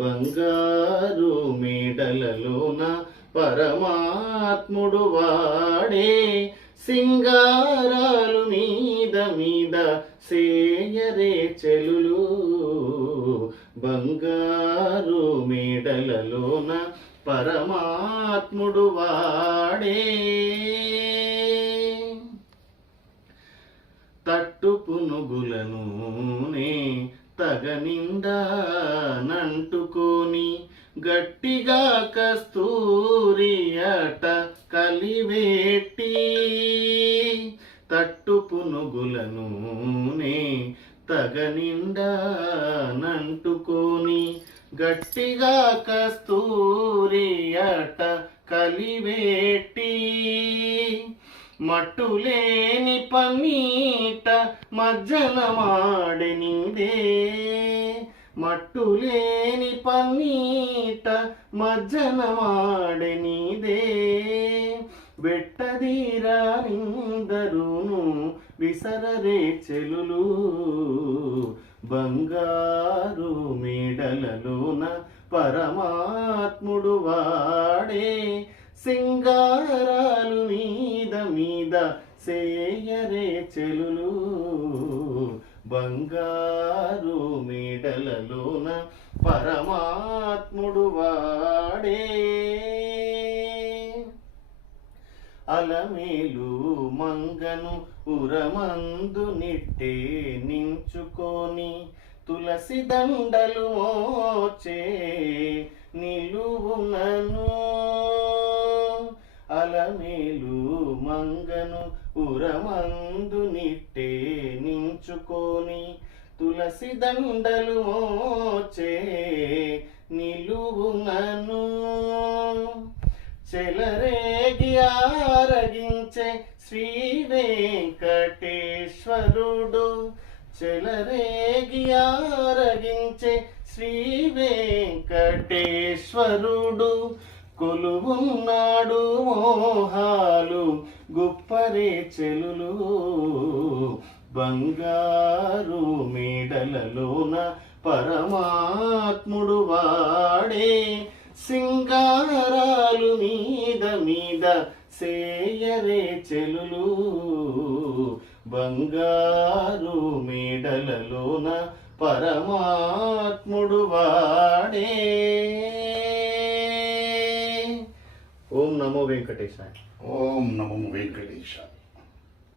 బంగారు మేడలలోన పరమాత్ముడు వాడే, సింగారాలు మీద మీద సేయరే చెలులు. బంగారు మేడలలోన పరమాత్ముడు వాడే, తట్టు పునుగులను తగనిండా నంటుకొని గట్టిగా కస్తూరి అట కలివేట్టి, తట్టు పునుగులను తగనిండా నంటుకొని గట్టిగా కస్తూరి అట కలివేట్టి, మట్టులేని పన్నీట మజ్జన మాడెనిదే, మట్టులేని పన్నీట మజ్జన మాడెనిదే, వెట్టదీరా నిందరును విసరరే చెలులు. బంగారు మేడలలోన పరమాత్ముడు వాడే, సింగారాలు మీద మీద సేయరే చెలులు. బంగారు మేడలలోన పరమాత్ముడు వాడే, అలమేలు మంగను ఉరమందు నిట్టే నించుకొని తులసి దండలు మోచే నిలువునను, అలమేలు మంగను ఉరమందు నిట్టే నించుకొని తులసి దండలు మోచే నిలువునను, చెలరేగి ఆరగించే శ్రీ వెంకటేశ్వరుడు, చెలరేగి ఆరగించే శ్రీ వెంకటేశ్వరుడు, కొలువున్నాడు మోహాలు గుప్పరే చెలులు. బంగారు మేడలలోన పరమాత్ముడు వాడే, సింగారాలు మీద మీద సేయరే చెలులు. బంగారు మేడలలోన పరమాత్ముడు వాడే. ఓం నమో వెంకటేశాయ. ఓం నమో వెంకటేశాయ.